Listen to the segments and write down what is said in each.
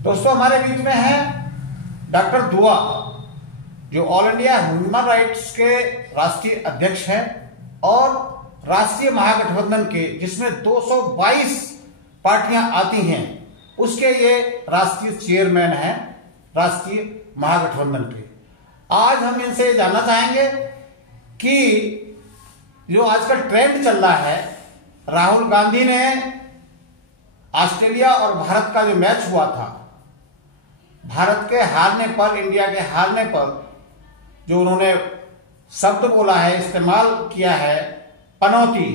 दोस्तों हमारे बीच में है डॉक्टर दुआ, जो ऑल इंडिया ह्यूमन राइट्स के राष्ट्रीय अध्यक्ष हैं और राष्ट्रीय महागठबंधन के, जिसमें 222 पार्टियां आती हैं, उसके ये राष्ट्रीय चेयरमैन हैं राष्ट्रीय महागठबंधन के। आज हम इनसे जानना चाहेंगे कि जो आजकल ट्रेंड चल रहा है, राहुल गांधी ने ऑस्ट्रेलिया और भारत का जो मैच हुआ था, भारत के हारने पर, इंडिया के हारने पर जो उन्होंने शब्द बोला है, इस्तेमाल किया है, पनौती,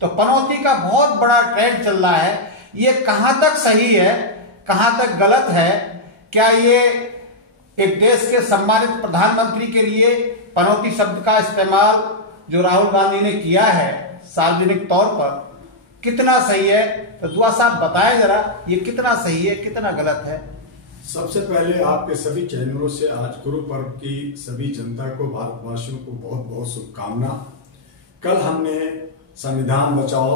तो पनौती का बहुत बड़ा ट्रेंड चल रहा है। ये कहां तक सही है, कहां तक गलत है? क्या ये एक देश के सम्मानित प्रधानमंत्री के लिए पनौती शब्द का इस्तेमाल जो राहुल गांधी ने किया है सार्वजनिक तौर पर, कितना सही है? तो दुआ साहब बताएं जरा, ये कितना सही है, कितना गलत है? सबसे पहले आपके सभी चैनलों से आज गुरु पर्व की सभी जनता को, भारतवासियों को बहुत बहुत शुभकामना। कल हमने संविधान बचाओ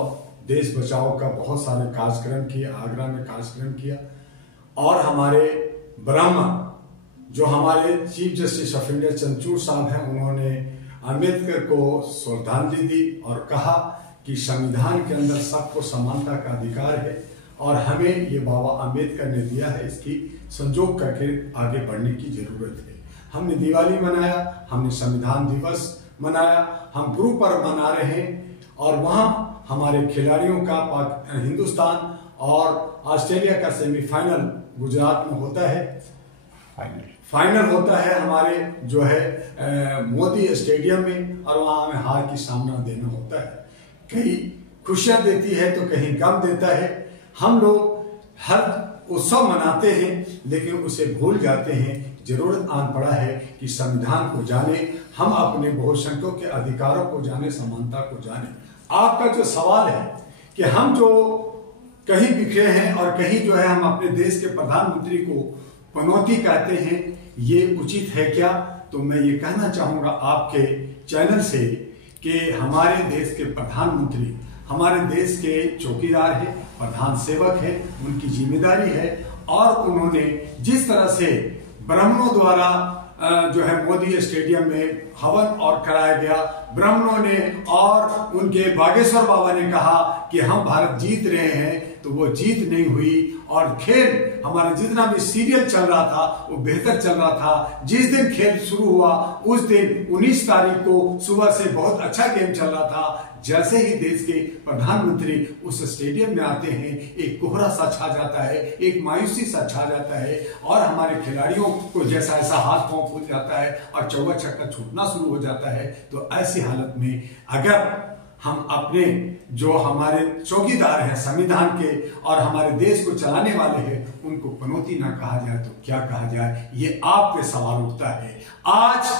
देश बचाओ का बहुत सारे कार्यक्रम किए, आगरा में कार्यक्रम किया, और हमारे ब्रह्म जो हमारे chief justice of India Chandrachud साहब हैं, उन्होंने अम्बेडकर को श्रद्धांजलि दी और कहा कि संविधान के अंदर सबको समानता का अधिकार है और हमें ये बाबा अम्बेडकर ने दिया है, इसकी संजोग करके आगे बढ़ने की जरूरत है। हमने दिवाली मनाया, हमने संविधान दिवस मनाया, हम गुरु पर्व मना रहे हैं, और वहां हमारे खिलाड़ियों का हिंदुस्तान और ऑस्ट्रेलिया का सेमीफाइनल गुजरात में होता है, फाइनल होता है हमारे जो है मोदी स्टेडियम में, और वहां हमें हार की सामना देना होता है। कहीं खुशियां देती है तो कहीं गम देता है। हम लोग हर उत्सव मनाते हैं लेकिन उसे भूल जाते हैं। जरूरत आन पड़ा है कि संविधान को जाने, हम अपने बहुसंख्यकों के अधिकारों को जाने, समानता को जाने। आपका जो सवाल है कि हम जो कहीं बिखरे हैं और कहीं जो है हम अपने देश के प्रधानमंत्री को पनौती कहते हैं, ये उचित है क्या? तो मैं ये कहना चाहूंगा आपके चैनल से कि हमारे देश के प्रधानमंत्री हमारे देश के चौकीदार है, प्रधान सेवक है, उनकी जिम्मेदारी है, और उन्होंने जिस तरह से ब्राह्मणों द्वारा जो है मोदी स्टेडियम में हवन और कराया गया, ब्राह्मणों ने और उनके बागेश्वर बाबा ने कहा कि हम भारत जीत रहे हैं, तो वो जीत नहीं हुई। और खेल हमारा जितना भी सीरियल चल रहा था वो बेहतर चल रहा था। जिस दिन खेल शुरू हुआ उस दिन 19 तारीख को सुबह से बहुत अच्छा गेम चल रहा था। जैसे ही देश के प्रधानमंत्री उस स्टेडियम में आते हैं, एक कोहरा सा छा जाता है, एक मायूसी सा छा जाता है, और हमारे खिलाड़ियों को जैसा ऐसा हाथ पांव फूल जाता है और चौका छक्का छूटना शुरू हो जाता है। तो ऐसी हालत में अगर हम अपने जो हमारे चौकीदार हैं संविधान के और हमारे देश को चलाने वाले हैं, उनको पनौती ना कहा जाए तो क्या कहा जाए? ये आप पे सवाल उठता है। आज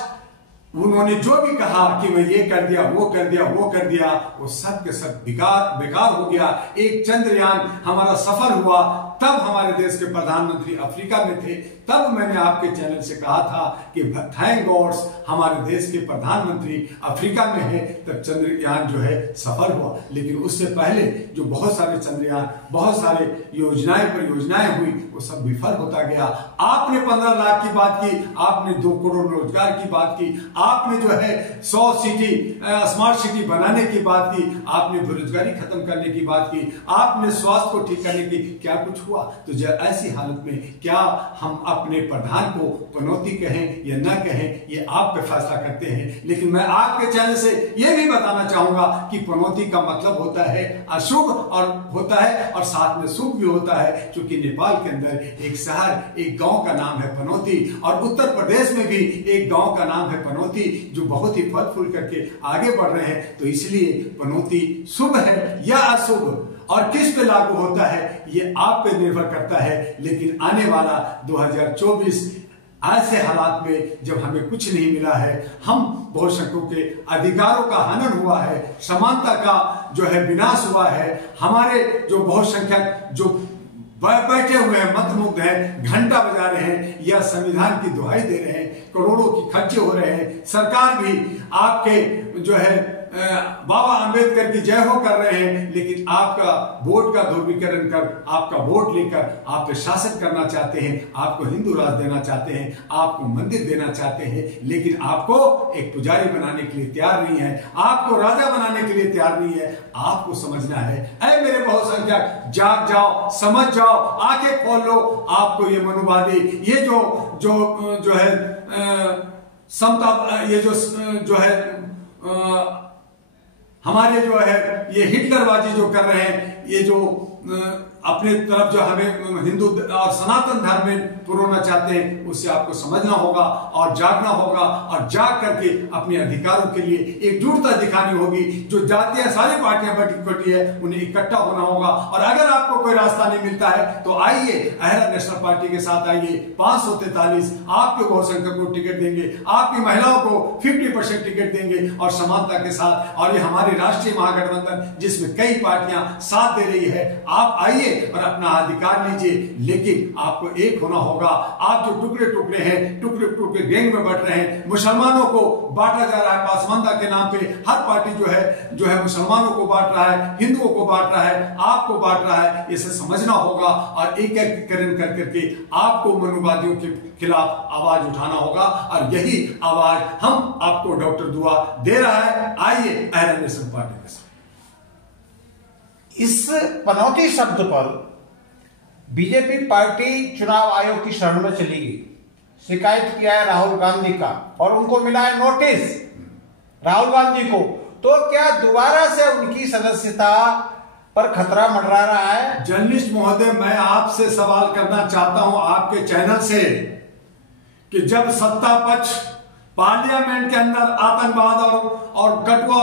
उन्होंने जो भी कहा कि मैं ये कर दिया, वो कर दिया, वो कर दिया, वो सब के सब बेकार हो गया। एक चंद्रयान हमारा सफल हुआ, तब हमारे देश के प्रधानमंत्री अफ्रीका में थे, तब मैंने आपके चैनल से कहा था कि थैंक गॉड्स हमारे देश के प्रधानमंत्री अफ्रीका में है, तब चंद्रयान जो है सफल हुआ। लेकिन उससे पहले जो बहुत सारे चंद्रयान, बहुत सारे परियोजनाएं हुई, वो सब विफल होता गया। आपने 15 लाख की बात की, आपने 2 करोड़ रोजगार की बात की, आपने जो है 100 सिटी स्मार्ट सिटी बनाने की बात की, आपने बेरोजगारी खत्म करने की बात की, आपने स्वास्थ्य को ठीक करने की, क्या कुछ हुआ? तो ऐसी हालत में क्या हम अपने प्रधान को पनौती कहें या ना कहें, ये आप पे फैसला करते हैं। लेकिन मैं आपके चैनल से ये भी बताना चाहूंगा कि पनौती का मतलब होता है अशुभ, और होता है और साथ में शुभ भी होता है। क्योंकि नेपाल के अंदर एक शहर, एक गांव का नाम है पनौती, और उत्तर प्रदेश में भी एक गांव का नाम है पनौती, जो बहुत ही फल फूल करके आगे बढ़ रहे हैं। तो इसलिए पनौती शुभ है या अशुभ, और किस पे लागू होता है ये आप पे निर्भर करता है। लेकिन आने वाला 2024 ऐसे हालात में जब हमें कुछ नहीं मिला है, हम बहुसंख्यकों के अधिकारों का हनन हुआ है, समानता का जो है विनाश हुआ है, हमारे जो बहुसंख्यक जो बैठे हुए हैं, मंत्रमुग्ध हैं, घंटा बजा रहे हैं या संविधान की दुहाई दे रहे हैं, करोड़ों की खर्चे हो रहे हैं, सरकार भी आपके जो है बाबा अंबेडकर की जय हो कर रहे हैं, लेकिन आपका वोट का ध्रुवीकरण कर, आपका वोट लेकर आप पे शासन करना चाहते हैं, आपको हिंदू राज देना चाहते हैं, आपको मंदिर देना चाहते हैं, लेकिन आपको एक पुजारी बनाने के लिए तैयार नहीं है, आपको राजा बनाने के लिए तैयार नहीं है। आपको समझना है, ऐ मेरे बहुसंख्यक, जाग जाओ, समझ जाओ, आंखें खोल लो। आपको ये मनुवादी, ये जो है समता, ये जो है हमारे जो है ये हिटलरबाजी जो कर रहे हैं, ये जो अपने तरफ जो हमें हिंदू और सनातन धर्म में पुरोना चाहते हैं, उससे आपको समझना होगा और जागना होगा, और जाग करके अपने अधिकारों के लिए एकजुटता दिखानी होगी। जो जातियां सारी पार्टियां बटी है, उन्हें इकट्ठा होना होगा। और अगर आपको कोई रास्ता नहीं मिलता है तो आइए, अहरा नेशनल पार्टी के साथ आइए। 543 आपके बहुसंख्यक को टिकट देंगे, आपकी महिलाओं को 50% टिकट देंगे, और समानता के साथ। और ये हमारी राष्ट्रीय महागठबंधन जिसमें कई पार्टियां साथ दे रही है, आप आइए और अपना अधिकार लीजिए। लेकिन आपको एक होना होगा। आप जो टुकड़े टुकड़े हैं, टुकड़े टुकड़े गैंग में बट रहे हैं, मुसलमानों को बांटा जा रहा है पासवानता के नाम पे। हर पार्टी जो है मुसलमानों को बांट रहा है, हिंदुओं को बांट रहा है, आपको बांट रहा है। इसे समझना होगा और एकीकरण कर करके आपको मनुवादियों के खिलाफ आवाज उठाना होगा। और यही आवाज हम आपको डॉक्टर दुआ दे रहा है। आइए अहरा नेशनल पार्टी के साथ। इस पनौती शब्द पर बीजेपी पार्टी चुनाव आयोग की शरण में चली गई। शिकायत किया है राहुल गांधी का, और उनको मिला है नोटिस राहुल गांधी को। तो क्या दोबारा से उनकी सदस्यता पर खतरा मंडरा रहा है? जर्नलिस्ट महोदय, मैं आपसे सवाल करना चाहता हूं आपके चैनल से कि जब सत्ता पक्ष पार्लियामेंट के अंदर आतंकवाद और कटुआ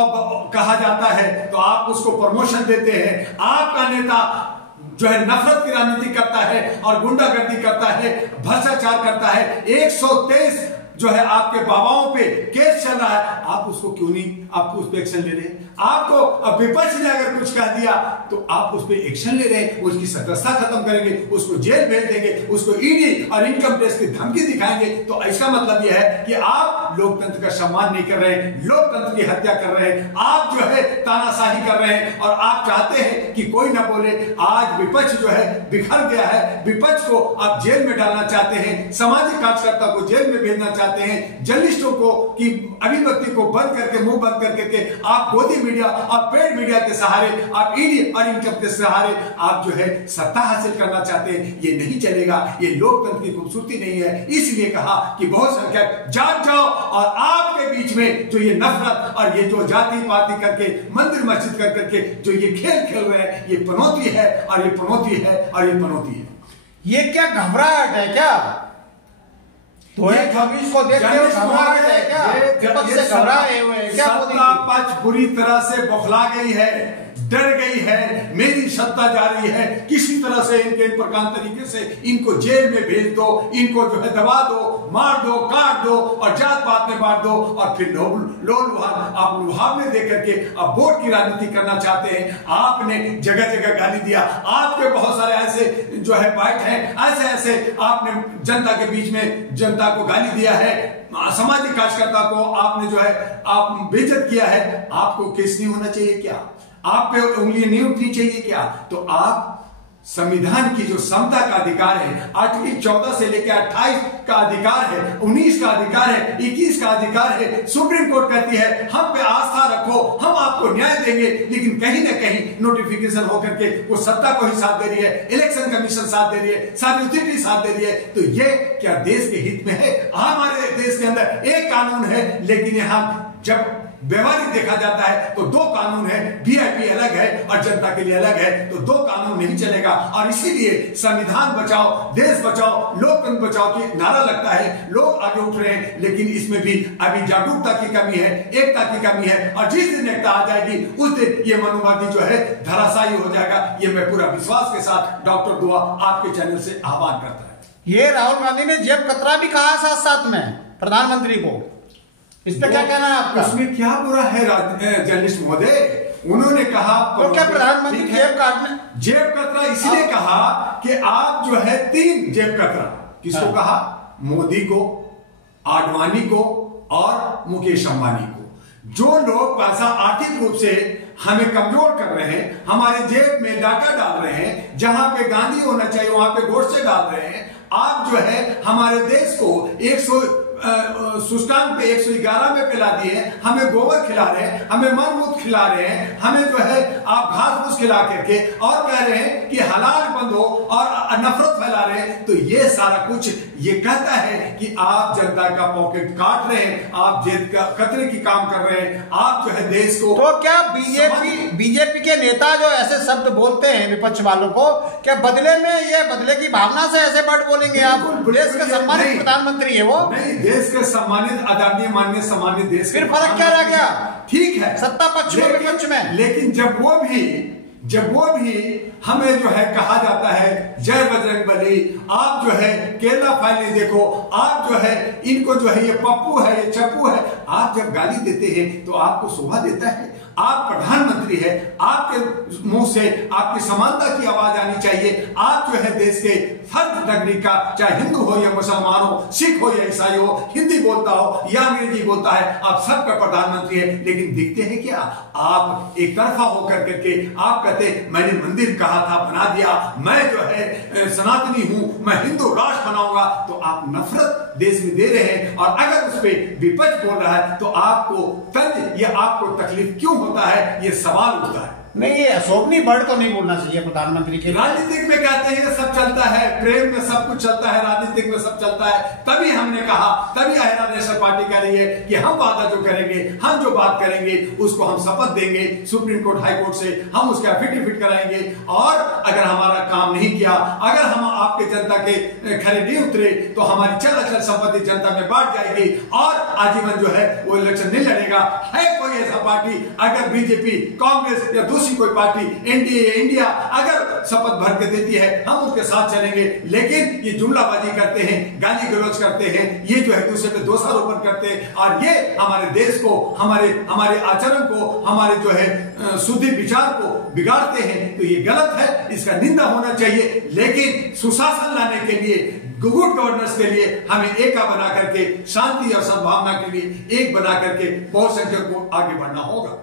कहा जाता है तो आप उसको प्रमोशन देते हैं। आपका नेता जो है नफरत की राजनीति करता है और गुंडागर्दी करता है, भ्रष्टाचार करता है। 123 जो है आपके बाबाओं पे केस चल रहा है, आप उसको क्यों नहीं, आप उस पर एक्शन ले रहे हैं? आपको विपक्ष ने अगर कुछ कह दिया तो आप उस पर एक्शन ले रहे हैं, उसकी सदस्यता खत्म करेंगे, उसको जेल भेज देंगे, उसको ईडी और इनकम टैक्स की धमकी दिखाएंगे। तो इसका मतलब यह है कि आप लोकतंत्र का सम्मान नहीं कर रहे हैं, लोकतंत्र की हत्या कर रहे हैं, आप जो है तानाशाही कर रहे हैं, और आप चाहते हैं कि कोई ना बोले। आज विपक्ष जो है बिखर गया है, विपक्ष को आप जेल में डालना चाहते हैं, सामाजिक कार्यकर्ता को जेल में भेजना चाहते हैं, जर्नलिस्टों को की अभिव्यक्ति को बंद करके, मुंह बंद करके आप गोदी मीडिया और पेड मीडिया के सहारे, आप ईडी और इनकम के सहारे आप जो है सत्ता हासिल करना चाहते हैं। ये नहीं चलेगा, ये लोकतंत्र की खूबसूरती नहीं है। इसलिए कहा कि बहुसंख्यक जाग जाओ, और आपके बीच में जो ये नफरत और ये जो जाति पाति करके, मंदिर मस्जिद कर करके जो ये खेल खेल रहे हैं, ये पनौती है, और ये पनौती है, और ये पनौती है। ये क्या घबराहट है? क्या 2024 को देखते हो घबराहट है क्या? विपक्ष से घबराए हुए हैं क्या? सत्ता पक्ष बुरी तरह से बौखला गई है, डर गई है, मेरी सत्ता जा रही है, किसी तरह से इनके इन प्रकार तरीके से इनको जेल में भेज दो, इनको जो है दबा दो, मार दो, काट दो, और जात पात में बांट दो, और फिर आप लुभावने दे करके अब वोट की राजनीति करना चाहते हैं। आपने जगह जगह गाली दिया, आपके बहुत सारे ऐसे जो है बाइट हैं, ऐसे आपने जनता के बीच में जनता को गाली दिया है, सामाजिक कार्यकर्ता को आपने जो है आप बेइज्जत किया है। आपको केस नहीं होना चाहिए क्या? आप पे उंगलियां नहीं उठनी चाहिए क्या? तो आप संविधान की जो समता का अधिकार है, आर्टिकल 14 से लेकर 28 का अधिकार है, 19 का अधिकार है, 21 का अधिकार है। सुप्रीम कोर्ट कहती है हम पे आस्था रखो, हम आपको न्याय देंगे, लेकिन कहीं ना कहीं नोटिफिकेशन होकर के वो सत्ता को ही साथ दे रही है, इलेक्शन कमीशन साथ दे रही है, सारी अथॉरिटी साथ दे रही है। तो ये क्या देश के हित में है? हमारे देश के अंदर एक कानून है, लेकिन यहां जब व्यवहारिक देखा जाता है तो दो कानून है, वीआईपी अलग है और जनता के लिए अलग है। तो दो कानून नहीं चलेगा, और इसीलिए संविधान बचाओ, देश बचाओ, लोकतंत्र बचाओ की नारा लगता है, लोग आगे उठ रहे हैं। लेकिन इसमें भी अभी जागरूकता की कमी है, एकता की कमी है, और जिस दिन एकता आ जाएगी उस दिन ये मनुवादी जो है धराशायी हो जाएगा। ये मैं पूरा विश्वास के साथ डॉक्टर दुआ आपके चैनल से आह्वान करता है। ये राहुल गांधी ने जेब कतरा भी कहा साथ साथ में प्रधानमंत्री को, इस पे क्या कहना है आपका? उसमें क्या बुरा है जर्नलिस्ट महोदय? उन्होंने कहा तो क्या प्रधानमंत्री जेब काटने, जेब कतरा इसलिए कहा कि आप जो है 3 जेब कतरा किसको कहा? मोदी को, आडवाणी को और मुकेश अंबानी को। जो लोग पैसा आर्थिक रूप से हमें कमजोर कर रहे हैं, हमारे जेब में डाका डाल रहे हैं, जहां पे गांधी होना चाहिए वहां पे गोडसे डाल रहे हैं, आप जो है हमारे देश को 100 सूचकांक पे 111 में पिला दिए, हमें गोबर खिला रहे हैं, हमें मलमूत्र खिला रहे हैं, हमें जो है आप घास फूस खिला करके और कह रहे हैं कि हलाल बंद हो और नफरत फैला रहे हैं। तो ये सारा कुछ ये कहता है कि आप जनता का पॉकेट काट रहे हैं, आप जेब का कतरे की काम कर रहे हैं, आप जो है देश को। तो क्या बीजेपी के नेता जो ऐसे शब्द बोलते हैं विपक्ष वालों को, क्या बदले में ये बदले की भावना से ऐसे वर्ड बोलेंगे? आप देश के सम्मानित प्रधानमंत्री है वो, नहीं देश के सम्मानित आदरणीय माननीय सम्मानित देश, फिर फर्क क्या रह गया? ठीक है, सत्ता पक्ष में विपक्ष में, लेकिन जब वो भी हमें जो है कहा जाता है जय बजरंगबली, आप जो है केरला फाइल देखो, आप जो है इनको जो है ये पप्पू है ये चप्पू है, आप जब गाली देते हैं तो आपको शोभा देता है? आप प्रधानमंत्री है, आपके मुंह से आपकी समानता की आवाज आनी चाहिए। आप जो है देश के फर्द नागरिक का, चाहे हिंदू हो या मुसलमान हो, सिख हो या ईसाई हो, हिंदी बोलता हो या अंग्रेजी बोलता है, आप सबका प्रधानमंत्री है। लेकिन दिखते हैं क्या? आप एक तरफा होकर करके आप कहते मैंने मंदिर कहा था बना दिया, मैं जो है सनातनी हूं, मैं हिंदू राष्ट्र बनाऊंगा। तो आप नफरत देश में दे रहे हैं, और अगर उस पर विपक्ष बोल रहा है तो आपको तंज या आपको तकलीफ क्यों होता है, ये सवाल उठता है। नहीं, ये अशोभनीय वर्ड तो नहीं बोलना चाहिए प्रधानमंत्री के। राजनीतिक में कहते हैं सब चलता है, प्रेम में सब कुछ चलता है, राजनीतिक में सब चलता है। तभी हमने कहा, तभी अहिरा नेशनल पार्टी कह रही है कि हम वादा जो करेंगे, हम जो बात करेंगे उसको हम शपथ देंगे, सुप्रीम कोर्ट हाई कोर्ट से हम उसका एफिडेविट कराएंगे, और अगर हमारा काम नहीं किया, अगर हम आपके जनता के खरे नहीं उतरे तो हमारी चल अचल संपत्ति जनता में बांट जाएगी और आजीवन जो है वो इलेक्शन नहीं लड़ेगा। है कोई ऐसा पार्टी, अगर बीजेपी, कांग्रेस या दूसरी कोई पार्टी, एनडीए या इंडिया अगर शपथ भर के देती है, हम उसके साथ चलेंगे। लेकिन ये जुमलाबाजी करते हैं, गाली गलौज करते हैं, ये जो है दूसरे पे दोषारोपण करते हैं, और ये हमारे देश को, हमारे आचरण को, हमारे जो है शुद्ध विचार को बिगाड़ते हैं। तो ये गलत है, इसका निंदा होना चाहिए। लेकिन सुशासन लाने के लिए, गुड गवर्नेंस के लिए हमें एक बना करके, शांति और सद्भावना के लिए एक बना करके बहुसंख्यक को आगे बढ़ना होगा।